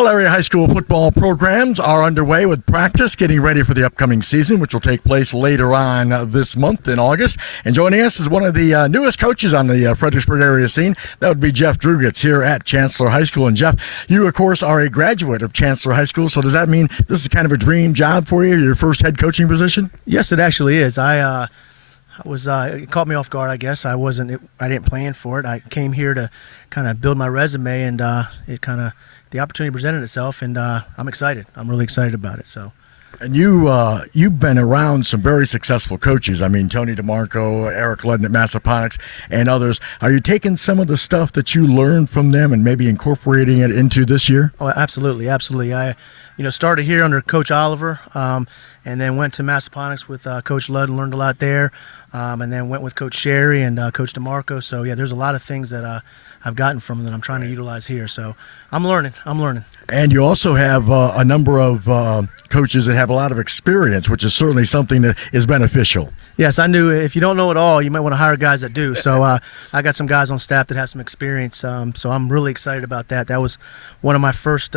Well, area high school football programs are underway with practice, getting ready for the upcoming season, which will take place later on this month in August. And joining us is one of the newest coaches on the Fredericksburg area scene. That would be Jeff Drugatz here at Chancellor High School. And Jeff, you, of course, are a graduate of Chancellor High School, so does that mean this is kind of a dream job for you, your first head coaching position? Yes, it actually is. It caught me off guard, I guess. I didn't plan for it. I came here to kind of build my resume, and the opportunity presented itself, and I'm excited. I'm really excited about it. So. And you've been around some very successful coaches. I mean, Tony DeMarco, Eric Ludden at Massaponax, and others. Are you taking some of the stuff that you learned from them and maybe incorporating it into this year? Oh, absolutely. I started here under Coach Oliver, and then went to Massaponax with Coach Ludden, learned a lot there, and then went with Coach Sherry and Coach DeMarco. So, yeah, there's a lot of things that I've gotten from them that I'm trying to utilize here. So I'm learning. And you also have a number of coaches that have a lot of experience, which is certainly something that is beneficial. Yes, I knew if you don't know it all, you might want to hire guys that do. So I got some guys on staff that have some experience. So I'm really excited about that. That was one of my first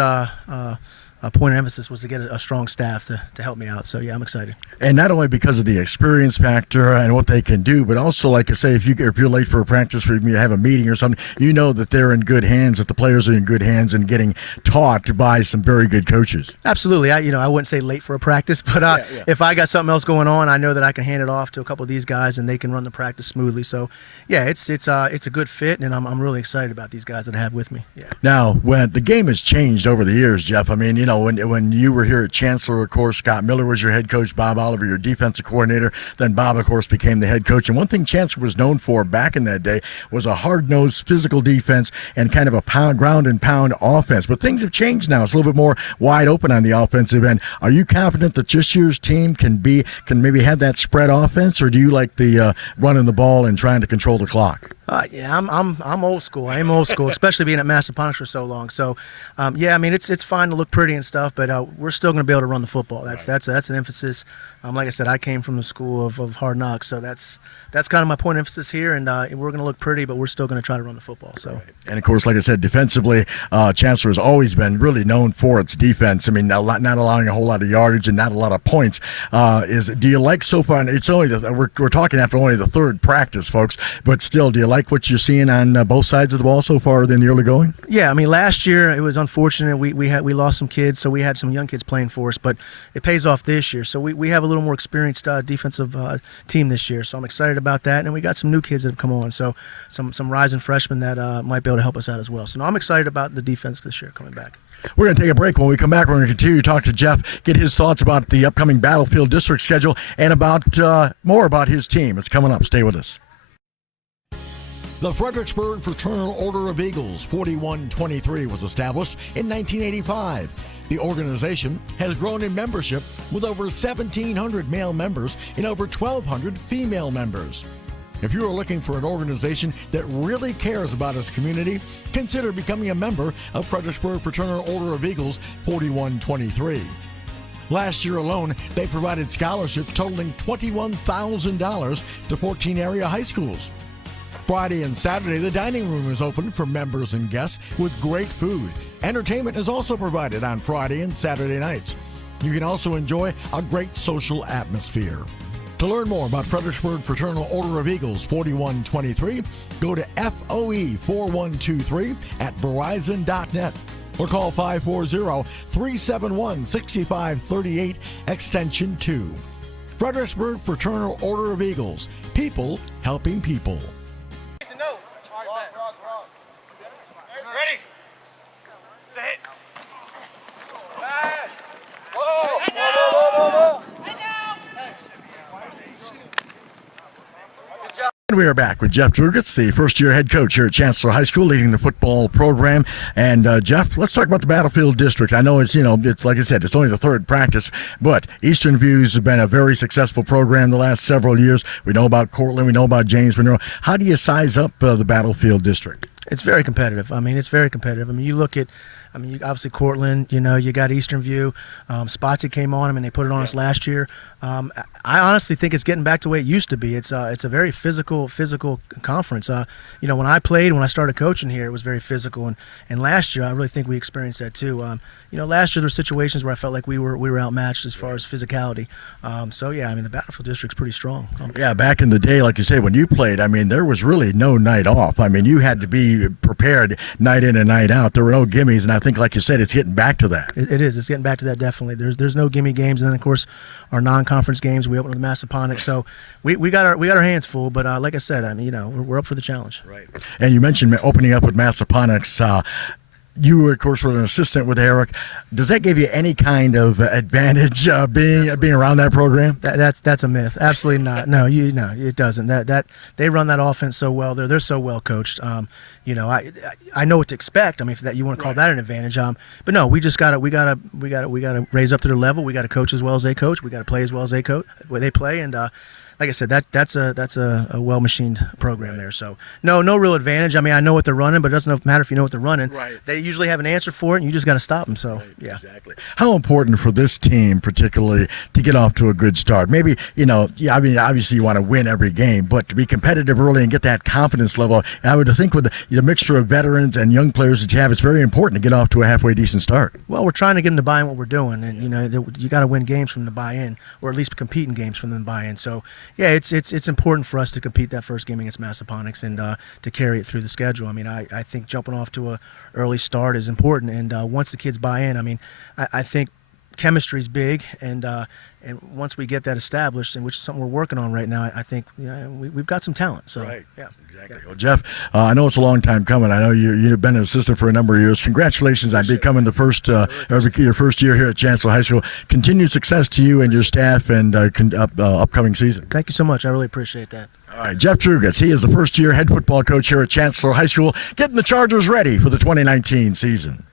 point of emphasis was to get a strong staff to help me out. So, yeah, I'm excited. And not only because of the experience factor and what they can do, but also, like I say, if you're late for a practice, for you have a meeting or something, you know that they're in good hands, that the players are in good hands and getting taught by some very good coaches. Absolutely. I wouldn't say late for a practice, but if I got something else going on, I know that I can hand it off to a couple of these guys and they can run the practice smoothly. So, yeah, it's a good fit, and I'm really excited about these guys that I have with me. Yeah. Now, when the game has changed over the years, Jeff, I mean, when you were here at Chancellor, of course, Scott Miller was your head coach, Bob Oliver, your defensive coordinator. Then Bob, of course, became the head coach. And one thing Chancellor was known for back in that day was a hard-nosed physical defense and kind of a ground-and-pound offense. But things have changed now. It's a little bit more wide open on the offensive end. Are you confident that this year's team can maybe have that spread offense, or do you like the running the ball and trying to control the clock? Yeah, I'm old school. I am old school, especially being at Massaponax for so long. So, yeah, I mean, it's fine to look pretty and stuff, but we're still going to be able to run the football. That's an emphasis. Like I said, I came from the school of hard knocks, so that's kind of my point of emphasis here. And we're going to look pretty, but we're still going to try to run the football. So. And of course, like I said, defensively, Chancellor has always been really known for its defense. I mean, not allowing a whole lot of yardage and not a lot of points. Do you like so far? It's only we're talking after only the third practice, folks, but still, do you like what you're seeing on both sides of the ball so far in the early going? Yeah, I mean, last year it was unfortunate. We lost some kids, so we had some young kids playing for us, but it pays off this year. So we have a little more experienced defensive team this year, so I'm excited about that. And we got some new kids that have come on, so some rising freshmen that might be able to help us out as well. So no, I'm excited about the defense this year coming back. We're going to take a break. When we come back, we're going to continue to talk to Jeff, get his thoughts about the upcoming Battlefield District schedule, and about more about his team. It's coming up. Stay with us. The Fredericksburg Fraternal Order of Eagles 4123 was established in 1985. The organization has grown in membership with over 1,700 male members and over 1,200 female members. If you are looking for an organization that really cares about its community, consider becoming a member of Fredericksburg Fraternal Order of Eagles 4123. Last year alone, they provided scholarships totaling $21,000 to 14 area high schools. Friday and Saturday, the dining room is open for members and guests with great food. Entertainment is also provided on Friday and Saturday nights. You can also enjoy a great social atmosphere. To learn more about Fredericksburg Fraternal Order of Eagles 4123, go to FOE4123 at Verizon.net or call 540-371-6538 extension 2. Fredericksburg Fraternal Order of Eagles, people helping people. Ready? Set. And we are back with Jeff Drugatz, the first-year head coach here at Chancellor High School, leading the football program. And Jeff, let's talk about the Battlefield District. I know it's like I said, it's only the third practice, but Eastern View's been a very successful program the last several years. We know about Cortland, we know about James Monroe. How do you size up the Battlefield District? It's very competitive. I mean, it's very competitive. I mean, you look at I mean, obviously Cortland, you got Eastern View. Spotsy came on. I mean, they put it on us last year. I honestly think it's getting back to the way it used to be. It's a very physical conference. When I started coaching here, it was very physical, and last year I really think we experienced that too. Last year there were situations where I felt like we were outmatched as far as physicality. The Battlefield District's pretty strong. Yeah, back in the day, like you say, when you played, I mean, there was really no night off. I mean, you had to be prepared night in and night out. There were no gimmies, and I think, like you said, it's getting back to that. It is. It's getting back to that, definitely. There's no gimme games, and then of course our non-conference games. We open with Massaponax, so we got our hands full. But like I said, I mean, we're up for the challenge. Right. And you mentioned opening up with Massaponax. You, of course, were an assistant with Eric. Does that give you any kind of advantage being around that program? That's a myth. Absolutely not. No, it doesn't. That they run that offense so well. They're so well coached. I know what to expect. I mean, if that you want to call that an advantage. But no, we gotta raise up to their level. We got to coach as well as they coach. We got to play as well as they play, and. Like I said, that's a well-machined program there. So no real advantage. I mean, I know what they're running, but it doesn't matter if you know what they're running. Right. They usually have an answer for it, and you just got to stop them. So yeah, exactly. How important for this team, particularly, to get off to a good start? Maybe I mean, obviously you want to win every game, but to be competitive early and get that confidence level, I would think with the mixture of veterans and young players that you have, it's very important to get off to a halfway decent start. Well, we're trying to get them to buy in what we're doing, and you got to win games from them to buy in, or at least compete in games from them to buy in. So. Yeah, it's important for us to compete that first game against Massaponax and to carry it through the schedule. I mean, I think jumping off to a early start is important, and once the kids buy in, I mean, I think chemistry is big, and once we get that established, and which is something we're working on right now, I think we've got some talent. So right. Yeah. Exactly. Well, Jeff, I know it's a long time coming. I know you've been an assistant for a number of years. Congratulations on becoming your first year here at Chancellor High School. Continued success to you and your staff and upcoming season. Thank you so much. I really appreciate that. All right, Jeff Drugatz. He is the first-year head football coach here at Chancellor High School, getting the Chargers ready for the 2019 season.